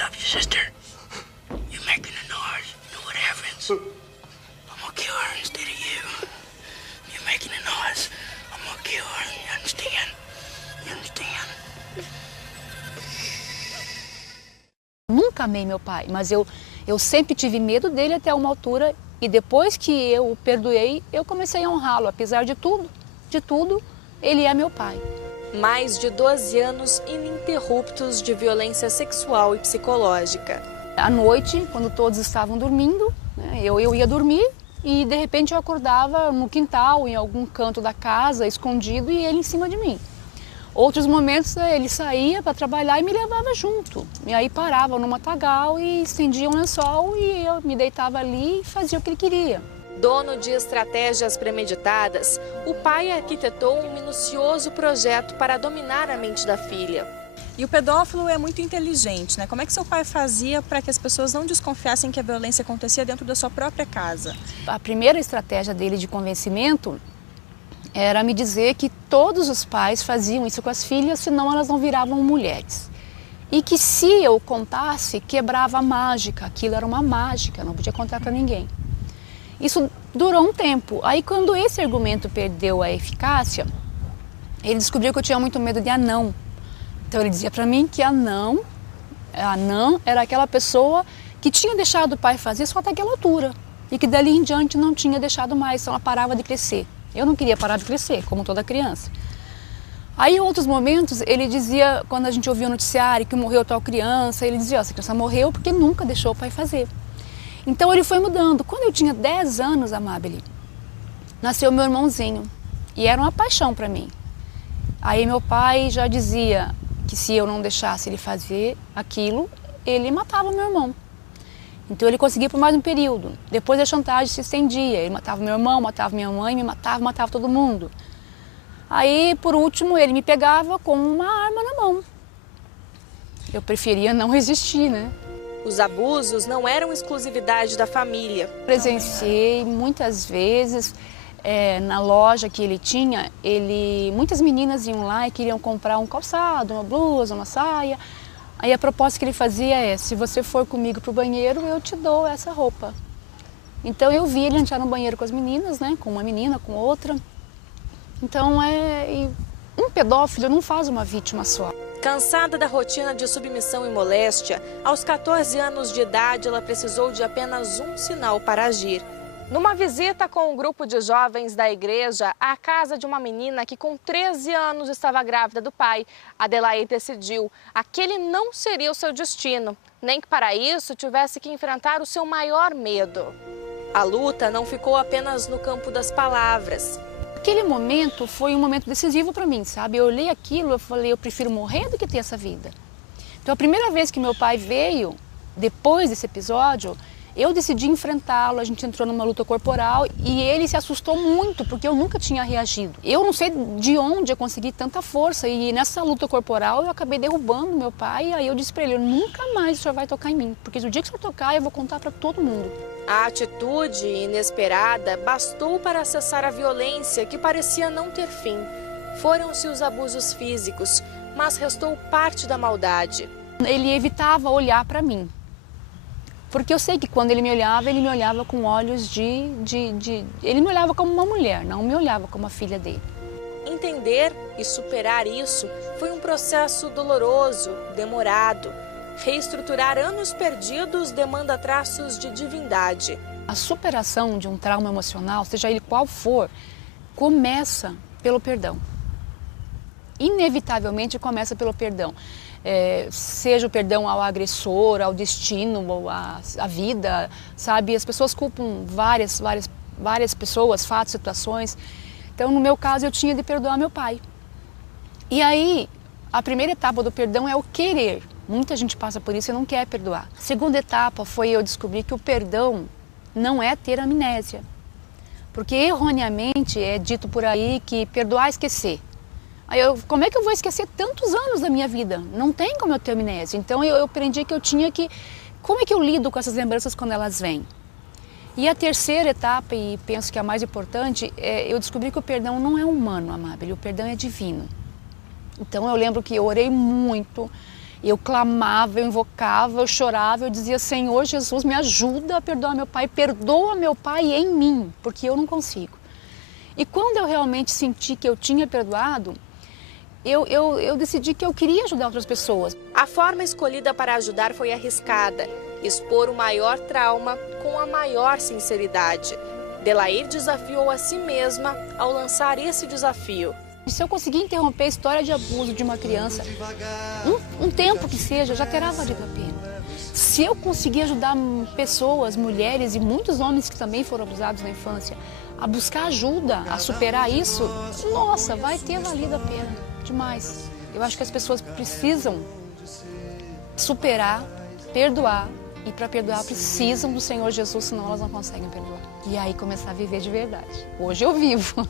love you, sister. You're making a noise. You know what happens? I'm gonna kill her instead of you. You're making a noise. I'm gonna kill her. You understand? You understand? Nunca amei meu pai, mas eu sempre tive medo dele até uma altura e depois que eu o perdoei, eu comecei a honrá-lo. Apesar de tudo, ele é meu pai. Mais de 12 anos ininterruptos de violência sexual e psicológica. À noite, quando todos estavam dormindo, né, eu ia dormir e de repente eu acordava no quintal, em algum canto da casa, escondido, e ele em cima de mim. Outros momentos ele saía para trabalhar e me levava junto. E aí parava no matagal e estendia um lençol e eu me deitava ali e fazia o que ele queria. Dono de estratégias premeditadas, o pai arquitetou um minucioso projeto para dominar a mente da filha. E o pedófilo é muito inteligente, né? Como é que seu pai fazia para que as pessoas não desconfiassem que a violência acontecia dentro da sua própria casa? A primeira estratégia dele de convencimento era me dizer que todos os pais faziam isso com as filhas, senão elas não viravam mulheres. E que se eu contasse, quebrava a mágica, aquilo era uma mágica, não podia contar para ninguém. Isso durou um tempo. Aí quando esse argumento perdeu a eficácia, ele descobriu que eu tinha muito medo de anão. Então ele dizia para mim que anão era aquela pessoa que tinha deixado o pai fazer só até aquela altura. E que dali em diante não tinha deixado mais, então ela parava de crescer. Eu não queria parar de crescer, como toda criança. Aí em outros momentos ele dizia, quando a gente ouvia o noticiário que morreu tal criança, ele dizia, essa criança morreu porque nunca deixou o pai fazer. Então ele foi mudando. Quando eu tinha 10 anos, Amabile, nasceu meu irmãozinho. E era uma paixão para mim. Aí meu pai já dizia que se eu não deixasse ele fazer aquilo, ele matava meu irmão. Então ele conseguia por mais um período. Depois a chantagem se estendia. Ele matava meu irmão, matava minha mãe, me matava todo mundo. Aí, por último, ele me pegava com uma arma na mão. Eu preferia não resistir, né? Os abusos não eram exclusividade da família. Presenciei muitas vezes na loja que ele tinha, muitas meninas iam lá e queriam comprar um calçado, uma blusa, uma saia. Aí a proposta que ele fazia é, se você for comigo para o banheiro, eu te dou essa roupa. Então eu vi ele entrar no banheiro com as meninas, né, com uma menina, com outra. Então um pedófilo não faz uma vítima só. Cansada da rotina de submissão e moléstia, aos 14 anos de idade ela precisou de apenas um sinal para agir. Numa visita com um grupo de jovens da igreja à casa de uma menina que com 13 anos estava grávida do pai, Adelaide decidiu aquele não seria o seu destino, nem que para isso tivesse que enfrentar o seu maior medo. A luta não ficou apenas no campo das palavras. Aquele momento foi um momento decisivo para mim, sabe? Eu olhei aquilo, eu falei, eu prefiro morrer do que ter essa vida. Então a primeira vez que meu pai veio, depois desse episódio, eu decidi enfrentá-lo, a gente entrou numa luta corporal e ele se assustou muito, porque eu nunca tinha reagido. Eu não sei de onde eu consegui tanta força e nessa luta corporal eu acabei derrubando meu pai e aí eu disse para ele, nunca mais o senhor vai tocar em mim, porque o dia que o senhor tocar eu vou contar para todo mundo. A atitude inesperada bastou para cessar a violência que parecia não ter fim. Foram-se os abusos físicos, mas restou parte da maldade. Ele evitava olhar para mim. Porque eu sei que quando ele me olhava com olhos Ele me olhava como uma mulher, não me olhava como a filha dele. Entender e superar isso foi um processo doloroso, demorado. Reestruturar anos perdidos demanda traços de divindade. A superação de um trauma emocional, seja ele qual for, começa pelo perdão. Inevitavelmente começa pelo perdão. Seja o perdão ao agressor, ao destino, à vida, sabe? As pessoas culpam várias pessoas, fatos, situações. Então, no meu caso, eu tinha de perdoar meu pai. E aí, a primeira etapa do perdão é o querer. Muita gente passa por isso e não quer perdoar. A segunda etapa foi eu descobrir que o perdão não é ter amnésia. Porque erroneamente é dito por aí que perdoar é esquecer. Aí como é que eu vou esquecer tantos anos da minha vida? Não tem como eu ter amnésia. Então eu aprendi que eu tinha que... Como é que eu lido com essas lembranças quando elas vêm? E a terceira etapa, e penso que é a mais importante, eu descobri que o perdão não é humano, Amabile, o perdão é divino. Então eu lembro que eu orei muito, Eu clamava, eu invocava, eu chorava, eu dizia, Senhor Jesus, me ajuda a perdoar meu pai, perdoa meu pai em mim, porque eu não consigo. E quando eu realmente senti que eu tinha perdoado, eu decidi que eu queria ajudar outras pessoas. A forma escolhida para ajudar foi arriscada, expor o maior trauma com a maior sinceridade. Delair desafiou a si mesma ao lançar esse desafio. E se eu conseguir interromper a história de abuso de uma criança, um tempo que seja, já terá valido a pena. Se eu conseguir ajudar pessoas, mulheres e muitos homens que também foram abusados na infância, a buscar ajuda, a superar isso, nossa, vai ter valido a pena, demais. Eu acho que as pessoas precisam superar, perdoar, e para perdoar precisam do Senhor Jesus, senão elas não conseguem perdoar. E aí começar a viver de verdade. Hoje eu vivo.